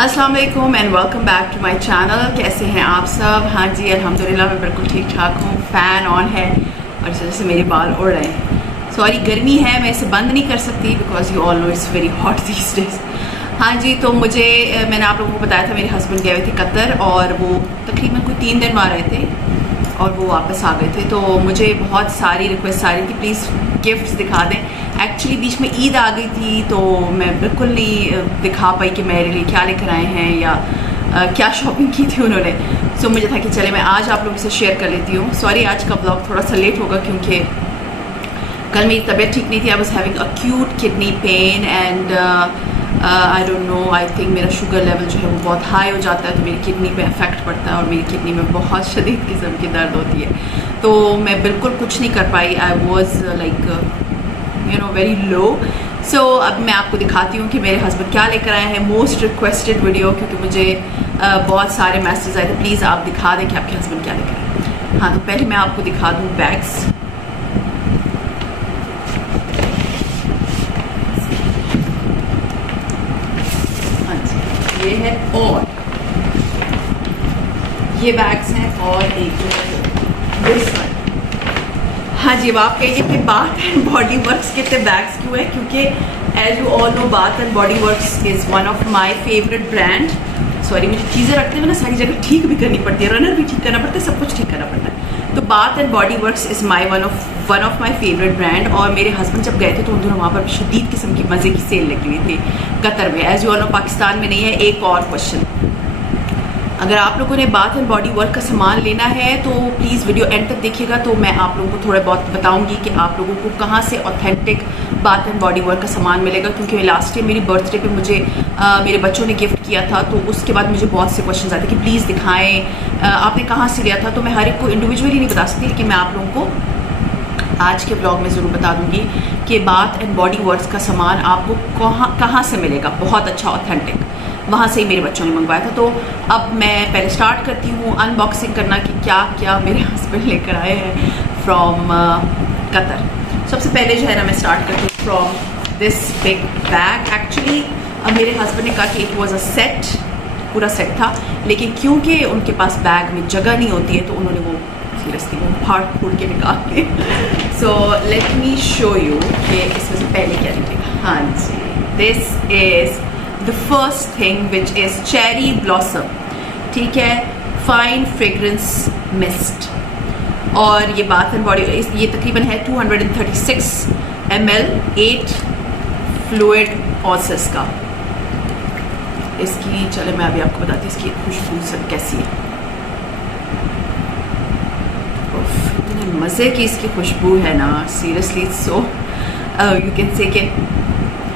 अस्सलाम वालेकुम and welcome back to my channel. कैसे हैं आप सब? हाँ जी अल्हम्दुलिल्लाह मैं बिल्कुल ठीक ठाक हूँ। फ़ैन ऑन है और इस वजह से मेरे बाल उड़ रहे हैं। सॉरी, गर्मी है, मैं इसे बंद नहीं कर सकती because you all know it's very hot these days. हाँ जी, तो मैंने आप लोगों को बताया था मेरे हस्बैंड गए हुए थे कतर और वो तकरीबन कोई 3 दिन वहाँ रहे थे और वो वापस आ गए थे। तो मुझे बहुत सारी रिक्वेस्ट आ रही थी प्लीज़ गिफ्ट्स दिखा दें। एक्चुअली बीच में ईद आ गई थी तो मैं बिल्कुल नहीं दिखा पाई कि मेरे लिए क्या लेकर आए हैं या क्या शॉपिंग की थी उन्होंने। सो मुझे था कि चले मैं आज आप लोगों से शेयर कर लेती हूँ। सॉरी आज का ब्लॉग थोड़ा सा लेट होगा क्योंकि कल मेरी तबीयत ठीक नहीं थी। I was having acute kidney pain and I don't know, I think मेरा शुगर लेवल जो है वो बहुत हाई हो जाता है तो मेरी किडनी पे इफेक्ट पड़ता है और मेरी किडनी में बहुत शदीद किस्म की दर्द होती है। तो मैं बिल्कुल कुछ नहीं कर पाई। I was like very low. So अब मैं आपको दिखाती हूँ कि मेरे हस्बैंड क्या लेकर आए हैं। मोस्ट रिक्वेस्टेड वीडियो, क्योंकि मुझे बहुत सारे मैसेज आए थे प्लीज़ आप दिखा दें कि आपके हस्बैंड क्या लेकर आए। हाँ, तो पहले मैं आपको दिखा दूँ बैग्स। हाँ जी, ये है और ये बैग्स हैं और एक दिस वन। हाँ जी, अब आप कहिए कि बाथ एंड बॉडी वर्क्स के इतने बैग्स क्यों है? क्योंकि as you all know bath and body works is one of my favourite brand. Sorry, मुझे चीज़ें रखते हुए ना सारी जगह ठीक भी करनी पड़ती है, रनर भी ठीक करना पड़ता है, सब कुछ ठीक करना पड़ता है। तो bath and body works is one of my favourite brand. और मेरे हस्बैंड जब गए थे तो उन दोनों वहाँ पर शदीद किस्म की मज़े की सेल लगी हुई थी कतर में। As you all know Pakistan में नहीं है। एक और क्वेश्चन, अगर आप लोगों ने बाथ एंड बॉडी वर्क का सामान लेना है तो प्लीज़ वीडियो एंड तक देखिएगा। तो मैं आप लोगों को थोड़ा बहुत बताऊंगी कि आप लोगों को कहाँ से authentic bath and body work का सामान मिलेगा। क्योंकि लास्ट ईयर मेरी बर्थडे पे मुझे मेरे बच्चों ने गिफ्ट किया था तो उसके बाद मुझे बहुत से क्वेश्चन आते कि प्लीज़ दिखाएं आपने कहाँ से लिया था। तो मैं हर एक को इंडिविजुअली नहीं बता सकती, लेकिन मैं आप लोगों को आज के ब्लॉग में ज़रूर बता दूंगी कि बाथ एंड बॉडी वर्क्स का सामान आपको कहाँ से मिलेगा बहुत अच्छा ऑथेंटिक। वहाँ से ही मेरे बच्चों ने मंगवाया था। तो अब मैं पहले स्टार्ट करती हूँ अनबॉक्सिंग करना कि क्या क्या मेरे हस्बैंड लेकर आए हैं फ्रॉम कतर। सबसे पहले जो है ना मैं स्टार्ट करती हूँ from this big bag. Actually अब मेरे हस्बैंड ने कहा कि इट वॉज अ सेट, पूरा सेट था, लेकिन क्योंकि उनके पास बैग में जगह नहीं होती है तो उन्होंने वो सीरियसली वो फाड़ फूड़ के निकाल के। So let me show you कि इसमें से पहले क्या निकलेगा। हाँ जी, this is the first thing which is cherry blossom, ठीक है, fine fragrance mist। और ये बाथ एंड बॉडी ये तकरीबन है 236 ml 8 फ्लूइड ऑसेस का। इसकी चले मैं अभी आपको बताती हूँ इसकी खुशबू सब कैसी है। इतने मज़े की इसकी खुशबू है ना, seriously. So you can say कि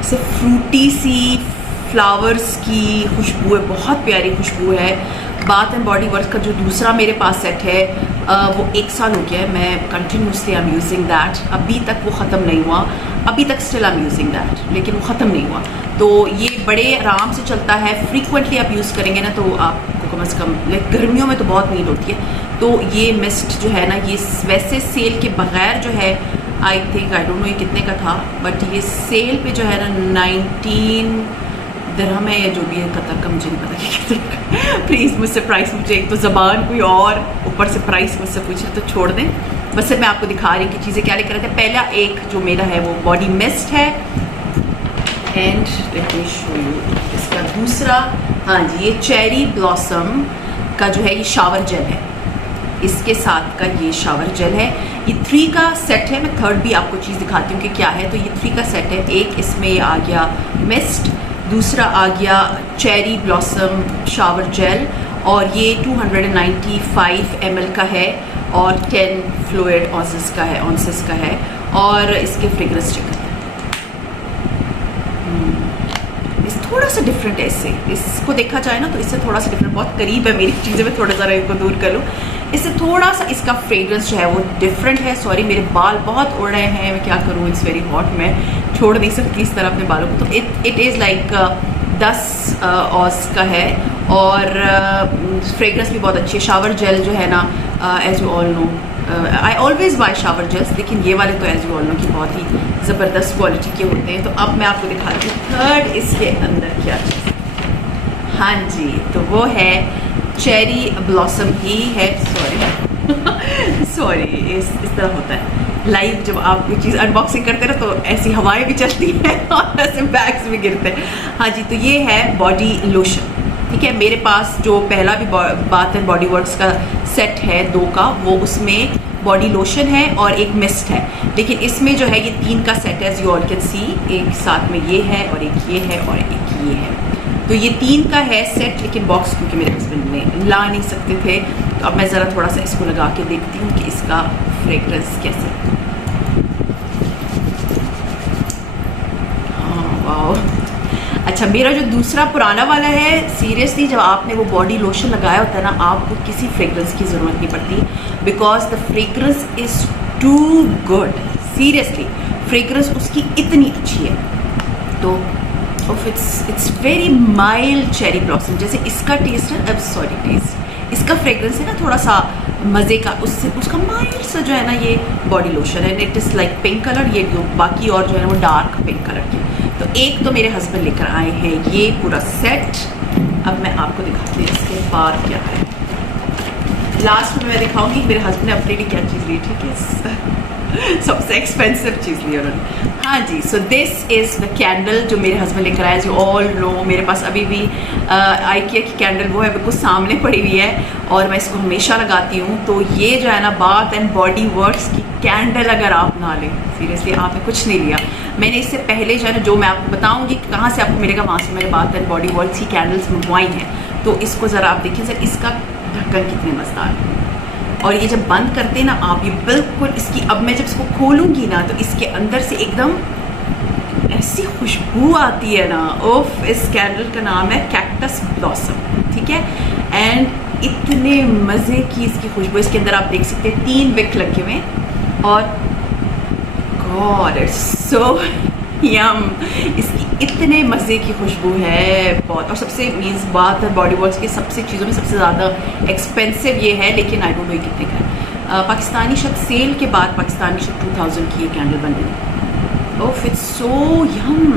ऐसे फ्रूटी सी फ्लावर्स की खुशबू है, बहुत प्यारी खुशबू है। बाथ एंड बॉडी वर्क का जो दूसरा मेरे पास सेट है वो 1 साल हो गया है, मैं continuously I am using that. अभी तक वो ख़त्म नहीं हुआ, अभी तक still I am using that, लेकिन वो ख़त्म नहीं हुआ। तो ये बड़े आराम से चलता है, फ्रीक्वेंटली आप यूज़ करेंगे ना तो आपको कम से कम लाइक गर्मियों में तो बहुत नीड होती है। तो ये मिस्ट जो है ना ये वैसे सेल के बगैर जो है I think I don't no ये कितने का था, बट ये सेल पे जो है ना 19 दिरहम है या जो भी है कतर का, मुझे नहीं पता कि कितना। प्लीज़ मुझसे प्राइस, मुझे एक तो ज़बान कोई और ऊपर से प्राइस मुझसे पूछे तो छोड़ दें। बस मैं आपको दिखा रही हूँ कि चीज़ें क्या लेकर आते हैं। पहला एक जो मेरा है वो बॉडी मिस्ट है and let me show you इसका दूसरा। हाँ जी, ये चेरी ब्लॉसम का जो है ये शावर जेल है, इसके साथ का ये शावर जेल है। ये 3 का सेट है, मैं थर्ड भी आपको चीज़ दिखाती हूँ कि क्या है। तो ये 3 का सेट है। एक इसमें आ गया मिस्ट, दूसरा आ गया चेरी ब्लॉसम शावर जेल और ये 295 ml का है और 10 फ्लूइड ऑसेस का है और इसके फ्रेग्रेंस स्टिकर है। इस थोड़ा सा डिफरेंट है इसको देखा जाए ना तो इससे थोड़ा सा डिफरेंट, बहुत करीब है मेरी चीज़ें, में थोड़ा सा इनको दूर कर लूँ। इससे थोड़ा सा इसका फ्रेग्रेंस जो है वो डिफरेंट है। सॉरी मेरे बाल बहुत उड़ रहे हैं, मैं क्या करूँ, इट्स वेरी हॉट, मैं छोड़ नहीं सकती इस तरह अपने बालों को। तो इट इज़ लाइक 10 ऑस का है और फ्रेग्रेंस भी बहुत अच्छी है। शावर जेल जो है ना as you all know I always buy shower gels, लेकिन ये वाले तो एज यू ऑल नो की बहुत ही ज़बरदस्त क्वालिटी के होते हैं। तो अब मैं आपको दिखाती हूँ थर्ड इसके अंदर क्या चीज़। हाँ जी, तो वो है चेरी ब्लॉसम ही है। सॉरी इस तरह होता है लाइव, जब आप कोई चीज़ अनबॉक्सिंग करते हैं तो ऐसी हवाएं भी चलती हैं और ऐसे बैग्स भी गिरते हैं। हाँ जी, तो ये है बॉडी लोशन। ठीक है, मेरे पास जो पहला भी बाथ एंड बॉडी वर्क्स का सेट है 2 का, वो उसमें बॉडी लोशन है और एक मिस्ट है, लेकिन इसमें जो है ये 3 का सेट है, as you all can see. एक साथ में ये है और एक ये है और एक ये है, तो ये 3 का है सेट, लेकिन बॉक्स क्योंकि मेरे हस्बैंड ने ला नहीं सकते थे, तो अब मैं ज़रा थोड़ा सा इसको लगा के देखती हूँ कि इसका फ्रेग्रेंस कैसे है। हाँ वाह, अच्छा मेरा जो दूसरा पुराना वाला है, सीरियसली जब आपने वो बॉडी लोशन लगाया होता है ना, आपको किसी फ्रेग्रेंस की ज़रूरत नहीं पड़ती, because the fragrance is too good. Seriously fragrance उसकी इतनी अच्छी है। तो it's very mild cherry blossom, जैसे इसका टेस्ट है, अब सॉरी टेस्ट, इसका फ्रेग्रेंस है ना थोड़ा सा मज़े का, उससे उसका माइल्ड सा जो है ना ये बॉडी लोशन है, it is like pink colour, ये बाकी और जो है ना वो डार्क पिंक कलर की। तो एक तो मेरे हस्बैंड लेकर आए हैं ये पूरा सेट। अब मैं आपको दिखाती हूँ इसके बाद क्या है, लास्ट में मैं दिखाऊंगी मेरे हस्बैंड ने अपने लिए क्या चीज़ ली। ठीक है, सबसे एक्सपेंसिव चीज़ ली उन्होंने। हाँ जी, so this is the candle जो मेरे हस्बैंड लेकर आए, जो ऑल नो मेरे पास अभी भी आइकिया की कैंडल वो है बिल्कुल सामने पड़ी हुई है और मैं इसको हमेशा लगाती हूँ। तो ये जो है ना बाथ एंड बॉडी वर्क्स की कैंडल, अगर आप ना लें, सीरियसली आपने कुछ नहीं लिया। मैंने इससे पहले जो है ना, जो मैं आपको बताऊँगी कि कहाँ से आपको मिलेगा, वहाँ से मैंने बाथ एंड बॉडी वर्क्स की कैंडल्स मंगवाई हैं। तो इसको ज़रा आप देखिए सर, इसका ढक्कन कितने मज़ेदार है, और ये जब बंद करते हैं ना आप, ये बिल्कुल इसकी, अब मैं जब इसको खोलूँगी ना तो इसके अंदर से एकदम ऐसी खुशबू आती है ना, ओफ। इस कैंडल का नाम है कैक्टस ब्लॉसम, ठीक है, एंड इतने मज़े की इसकी खुशबू। इसके अंदर आप देख सकते हैं 3 विक लगे हुए हैं और गॉड इट्स सो यम, इसकी इतने मज़े की खुशबू है बहुत। और सबसे मीन्स बाथ और बॉडी वॉश की सबसे चीज़ों में सबसे ज़्यादा एक्सपेंसिव ये है, लेकिन आई डोंट नो कितने का है। पाकिस्तानी शब्द सेल के बाद पाकिस्तानी शब्द 2000 की ये कैंडल बन गई। ओह इट्स सो यम।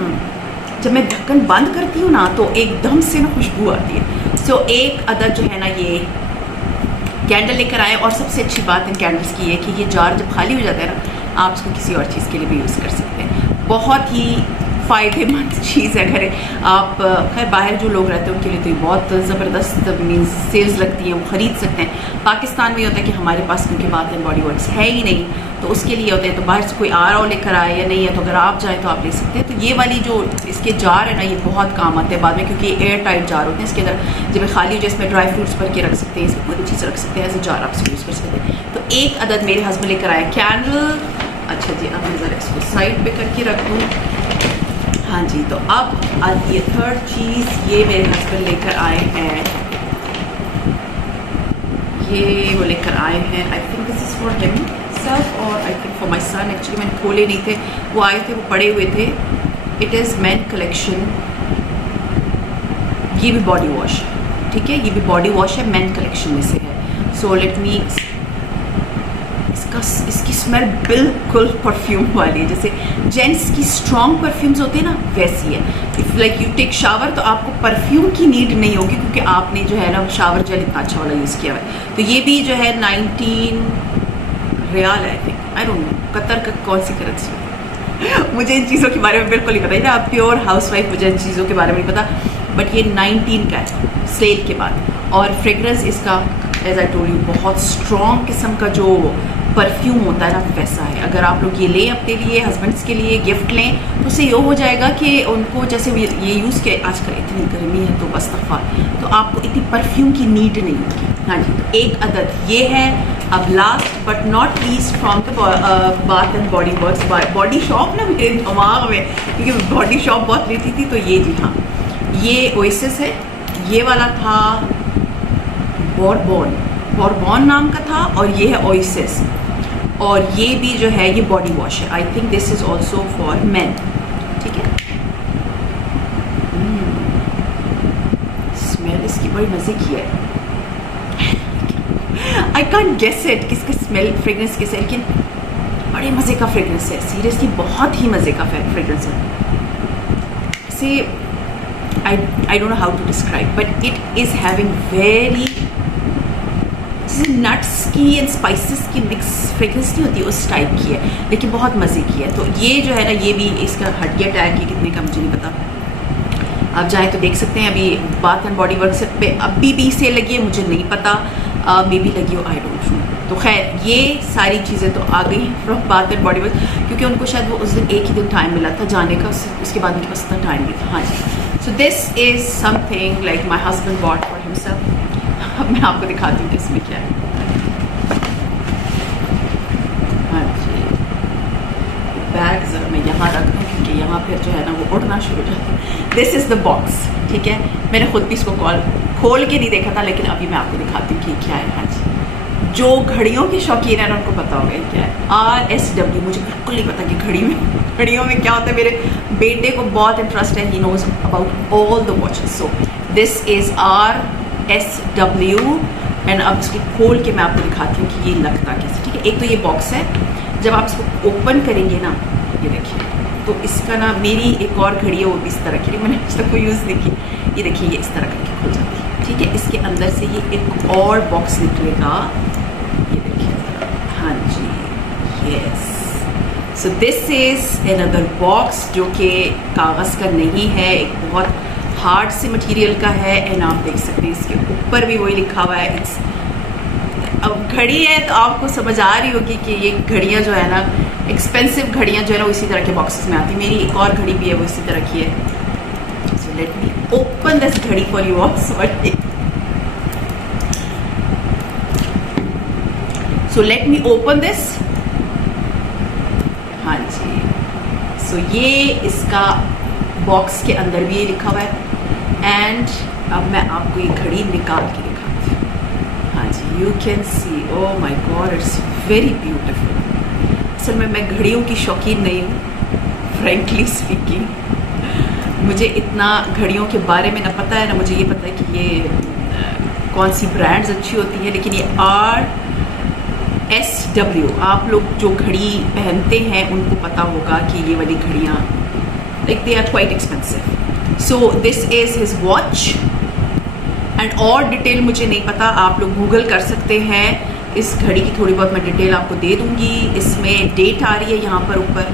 जब मैं ढक्कन बंद करती हूँ ना तो एकदम से ना खुशबू आती है। सो एक अदद जो है ना ये कैंडल लेकर आए, और सबसे अच्छी बात इन कैंडल्स की है कि ये जार जब खाली हो जाता है ना, आप इसको किसी और चीज़ के लिए भी यूज़ कर सकते हैं। बहुत ही फ़ायदेमंद चीज़ है। अगर आप खैर बाहर जो लोग रहते हैं उनके लिए तो ये बहुत ज़बरदस्त मीन्स सेल्स लगती हैं, वो ख़रीद सकते हैं। पाकिस्तान में होता है कि हमारे पास क्योंकि बाथ एंड बॉडी वर्क्स है ही नहीं, तो उसके लिए होते हैं, तो बाहर से कोई आ रहा हो लेकर आए या नहीं है, तो अगर आप जाएँ तो आप ले सकते हैं। तो ये वाली जो इसके जार है ना, ये बहुत काम आते हैं बाद में, क्योंकि एयर टाइट जार होते हैं। इसके अंदर जब खाली हो जाए इसमें ड्राई फ्रूट्स भर के रख सकते हैं, इसमें कोई भी चीज़ रख सकते हैं, एज ए जार आप यूज़ कर सकते हैं। तो एक अदद मेरे हस्बैंड लेकर आए कैंडल। अच्छा जी, अब मैं ज़रा इसको साइड पे करके रख दूँ। हाँ जी, तो अब आती है थर्ड चीज़, ये मेरे हस्बैंड लेकर आए हैं, ये वो लेकर आए हैं, I think this is for himself और I think for my son. Actually मैंने खोले नहीं थे, वो आए थे, वो पड़े हुए थे। इट इज़ मैन कलेक्शन, ये भी बॉडी वॉश, ठीक है, ये भी बॉडी वॉश है, मैन कलेक्शन में से है। सो लेट मी, इसकी स्मेल बिल्कुल परफ्यूम वाली है, जैसे जेंट्स की स्ट्रॉन्ग परफ्यूम्स होती है ना, वैसी है। If like you take shower तो आपको परफ्यूम की नीड नहीं होगी, क्योंकि आपने जो है ना शावर जेल इतना अच्छा वाला यूज़ किया हुआ है। तो ये भी जो है 19 रियाल है, I think, I don't no Qatar का कौन सी करेंसी है मुझे इन चीज़ों के बारे में बिल्कुल नहीं पता है ना, आप प्योर हाउस वाइफ, मुझे इन चीज़ों के बारे में नहीं पता, बट ये 19 का है सेल के बाद। और फ्रेग्रेंस इसका एज आई टोल्ड यू बहुत स्ट्रॉन्ग किस्म का जो परफ्यूम होता है ना, वैसा है। अगर आप लोग ये लें अपने लिए, हस्बैंड्स के लिए गिफ्ट लें, तो उससे ये हो जाएगा कि उनको जैसे ये यूज़ किया, आजकल इतनी गर्मी है तो बस दफ़ा, तो आपको इतनी परफ्यूम की नीड नहीं होगी। हाँ जी, तो एक अदद ये है। अब last but not least from the bath and body works, body shop ना मेरे दिमाग में, क्योंकि बॉडी शॉप बहुत लेती थी, तो ये जी हाँ, ये ओएसिस है, ये वाला था बॉर्बॉन नाम का था, और ये है ओएसिस, और ये भी जो है ये बॉडी वॉश है। आई think this is also for man, ठीक है। स्मेल इसकी बड़ी मज़े की है, आई कांट गेस इट किसका स्मेल फ्रेग्रेंस कैसे, लेकिन बड़े मज़े का फ्रेग्रेंस है, सीरियसली बहुत ही मज़े का फ्रेग्रेंस है। इसे I don't know how to describe, but it is having very nuts की एंड स्पाइसेस की मिक्स फ्रेगरेंस नहीं होती, उस टाइप की है, लेकिन बहुत मज़े की है। तो ये जो है ना, ये भी इसका हट गया टैग, ये कितने का मुझे नहीं पता, आप जाएँ तो देख सकते हैं। अभी बाथ एंड बॉडी वर्क्स पे अभी भी सेल लगी है, मुझे नहीं पता, मे बी लगी हो, आई डोंट नो। तो खैर ये सारी चीज़ें तो आ गई from bath and body works, क्योंकि उनको शायद वो उस दिन एक ही दिन टाइम मिला था जाने का, उसके बाद उनके पास इतना टाइम नहीं था। हाँ जी, so this is something like my husband bought for himself. अब मैं आपको दिखाती हूँ कि इसमें क्या है। हाँ जी, बैग ज़रा मैं यहाँ रख दूँ, क्योंकि यहाँ फिर जो है ना वो उड़ना शुरू हो जाता है। दिस इज़ द बॉक्स, ठीक है। मैंने खुद भी इसको खोल के नहीं देखा था, लेकिन अभी मैं आपको दिखाती हूँ कि क्या है। हाँ जी, जो घड़ियों के शौकीन है ना उनको पता होगा क्या है। RSW, मुझे बिल्कुल नहीं पता कि घड़ियों में क्या होता है। मेरे बेटे को बहुत इंटरेस्ट है, he knows about all the watches. So this is RSW, and अब इसको खोल के मैं आपको दिखाती हूँ कि ये लगता कैसे, ठीक है। एक तो ये बॉक्स है, जब आप इसको ओपन करेंगे ना, ये देखिए, तो इसका ना, मेरी एक और घड़ी है वो भी इस तरह की, मैंने आज तक कोई यूज़ नहीं की। ये देखिए, ये इस तरह करके खुल जाती है, ठीक है। इसके अंदर से ये एक और बॉक्स निकलेगा, ये देखिए। हाँ जी, yes. So this is another box जो कि कागज़ का नहीं है, एक बहुत हार्ड से मटेरियल का है, एंड आप देख सकते हैं इसके ऊपर भी वही लिखा हुआ है। इट्स, अब घड़ी है तो आपको समझ आ रही होगी कि ये घड़ियाँ जो है ना, एक्सपेंसिव घड़ियाँ जो है ना इसी तरह के बॉक्सेस में आती है। मेरी एक और घड़ी भी है, वो इसी तरह की है। So let me open this घड़ी for you all. Sorry, so let me open this. हाँ जी, सो ये इसका बॉक्स के अंदर भी ये लिखा हुआ है, एंड अब मैं आपको ये घड़ी निकाल के दिखाती हूँ। हाँ जी, you can see, oh my God, it's very beautiful. असल में मैं घड़ियों की शौकीन नहीं हूँ, फ्रेंकली स्पीकिंग। मुझे इतना घड़ियों के बारे में ना पता है, ना मुझे ये पता है कि ये कौन सी ब्रांड्स अच्छी होती है, लेकिन ये RSW, आप लोग जो घड़ी पहनते हैं उनको पता होगा कि ये वाली घड़ियाँ like they are quite expensive. So this is his watch, and और डिटेल मुझे नहीं पता, आप लोग गूगल कर सकते हैं। इस घड़ी की थोड़ी बहुत मैं डिटेल आपको दे दूंगी। इसमें डेट आ रही है यहाँ पर ऊपर,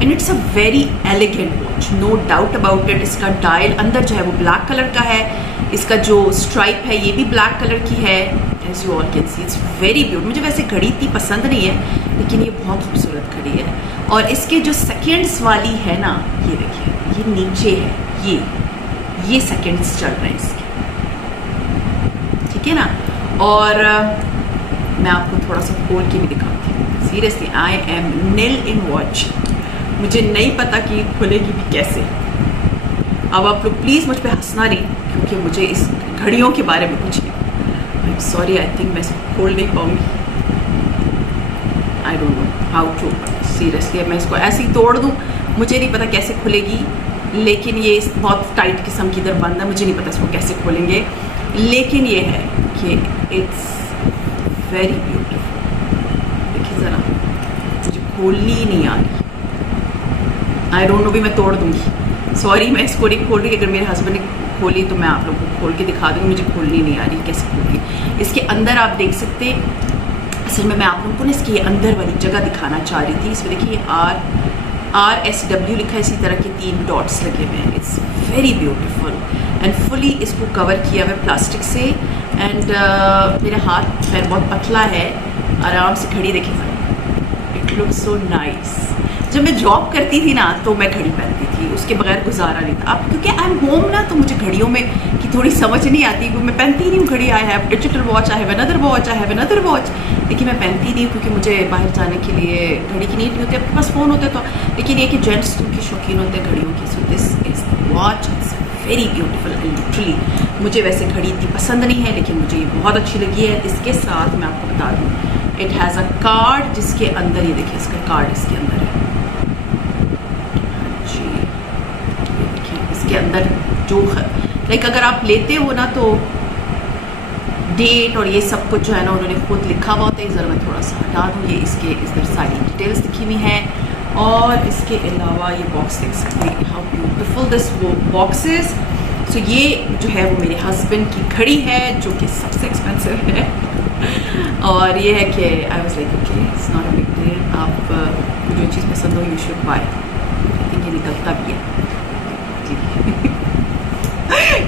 and it's a very elegant watch, no doubt about it. इसका डायल अंदर जो है वो ब्लैक कलर का है, इसका जो स्ट्राइप है ये भी ब्लैक कलर की है, as you all can see. It's very beautiful. मुझे वैसे घड़ी इतनी पसंद नहीं है, लेकिन ये बहुत खूबसूरत घड़ी है। और इसके जो सेकेंड्स वाली है ना, ये देखिए, ये नीचे है, ये सेकेंड्स चल रहे हैं इसके, ठीक है ना। और मैं आपको थोड़ा सा खोल के भी दिखाती हूँ। Seriously, I am nil in watch, मुझे नहीं पता कि खुलेगी भी कैसे। अब आप लोग प्लीज़ मुझ पे हंसना नहीं, क्योंकि मुझे इस घड़ियों के बारे में कुछ नहीं। I am sorry, I think मैं इसको खोल नहीं पाऊँगी। I don't know how to, seriously. अब मैं इसको ऐसे ही तोड़ दूँ, मुझे नहीं पता कैसे खुलेगी, लेकिन ये बहुत टाइट किस्म की इधर बंद है, मुझे नहीं पता इसको कैसे खोलेंगे। लेकिन ये है कि इट्स वेरी ब्यूटीफुल। देखिए ज़रा, मुझे खोलनी ही नहीं आ रही। आई डोंट नो, भी मैं तोड़ दूँगी, सॉरी, मैं इसको नहीं खोल रही। अगर मेरे हस्बैंड ने खोली तो मैं आप लोगों को खोल के दिखा दूँगी, मुझे खोलनी नहीं आ रही कैसे खोलगी। इसके अंदर आप देख सकते, असल में मैं आप लोगों को ना इसकी अंदर वाली जगह दिखाना चाह रही थी। इसमें देखिए RSW लिखा है, इसी तरह के 3 डॉट्स लगे हुए हैं। It's very beautiful and fully इसको कवर किया हुआ है प्लास्टिक से, एंड मेरा हाथ पैर बहुत पतला है, आराम से घड़ी देखे, इट लुक्स सो नाइस। जब मैं जॉब करती थी ना तो मैं घड़ी पहनती थी, उसके बगैर गुजारा नहीं था। अब क्योंकि आई एम होम ना, तो मुझे घड़ियों में की थोड़ी समझ नहीं आती, क्योंकि मैं पहनती ही नहीं हूँ घड़ी। I have digital watch, I have another watch, I have another watch, लेकिन मैं पहनती नहीं हूँ क्योंकि मुझे बाहर जाने के लिए घड़ी की नीड नहीं होती। आपके पास फ़ोन होते तो, लेकिन ये कि जेंट्स के शौकीन होते हैं घड़ियों की। सो this is the watch, it's very beautiful and literally मुझे वैसे घड़ी इतनी पसंद नहीं है, लेकिन मुझे ये बहुत अच्छी लगी है। इसके साथ मैं आपको बता दूँ, इट हैज़ अ कार्ड, जिसके अंदर ये देखिए इसका कार्ड इसके अंदर है जी। ये देखिए इसके अंदर जो लाइक अगर आप लेते हो ना तो डेट और ये सब कुछ जो है ना उन्होंने खुद लिखा हुआ होता है। ज़रा मैं थोड़ा सा हटा दूँ, ये इसके इधर सारी डिटेल्स लिखी हुई हैं। और इसके अलावा ये बॉक्स देख सकते हैं, हाउ ब्यूटीफुल दिस वो बॉक्स इज। सो ये जो है वो मेरे हस्बैंड की घड़ी है जो कि सबसे एक्सपेंसिव है और ये है कि I was like okay it's not a big deal, आप जो चीज़ पसंद हो you should buy. I think ये निकलता भी है जी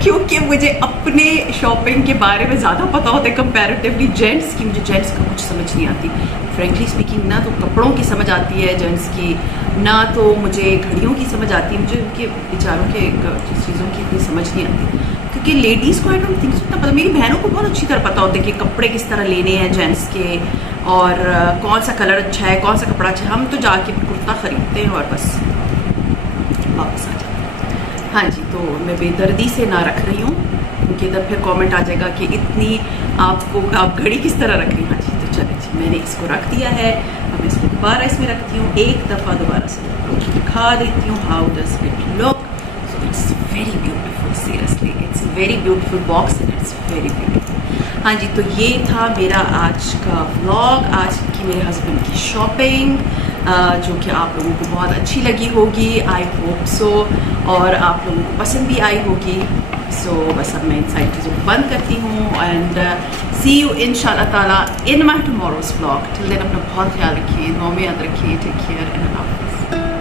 क्योंकि मुझे अपने शॉपिंग के बारे में ज़्यादा पता होता है कंपैरेटिवली जेंट्स की। मुझे जेंट्स का कुछ समझ नहीं आती फ्रेंकली स्पीकिंग, ना तो कपड़ों की समझ आती है जेंट्स की, ना तो मुझे घड़ियों की समझ आती है, मुझे उनके बेचारों के चीज़ों की इतनी समझ नहीं आती क्योंकि लेडीज़ को आई डोंट थिंक उतना पता। मेरी बहनों को बहुत अच्छी तरह पता होता है कि कपड़े किस तरह लेने हैं जेंट्स के और कौन सा कलर अच्छा है, कौन सा कपड़ा अच्छा है। हम तो जाके कुर्ता ख़रीदते हैं और बस वापस आ जाते हैं। हाँ जी, तो मैं बेदर्दी से ना रख रही हूँ क्योंकि इधर फिर कमेंट आ जाएगा कि इतनी आप घड़ी किस तरह रख रही हैं। हाँ जी, तो चले जी, मैंने इसको रख दिया है। अब मैं इसको दोबारा इसमें रखती हूँ, एक दफ़ा दोबारा से दिखा देती हूँ how does it look. So it's very beautiful, seriously it's very beautiful box and it's very beautiful. हाँ जी, तो ये था मेरा आज का व्लॉग, आज की मेरे हस्बैंड की शॉपिंग जो कि आप लोगों को बहुत अच्छी लगी होगी, आई होप सो, और आप लोगों को पसंद भी आई होगी। सो बस अब मैं इन सारी चीज़ों को बंद करती हूँ एंड सी यू इंशाल्लाह ताला इन माई टुमारोज़ व्लॉग। टिल देन अपना बहुत ख्याल रखिए, नौ में याद रखिए, टेक केयर एंड अल्लाह हाफ़िज़।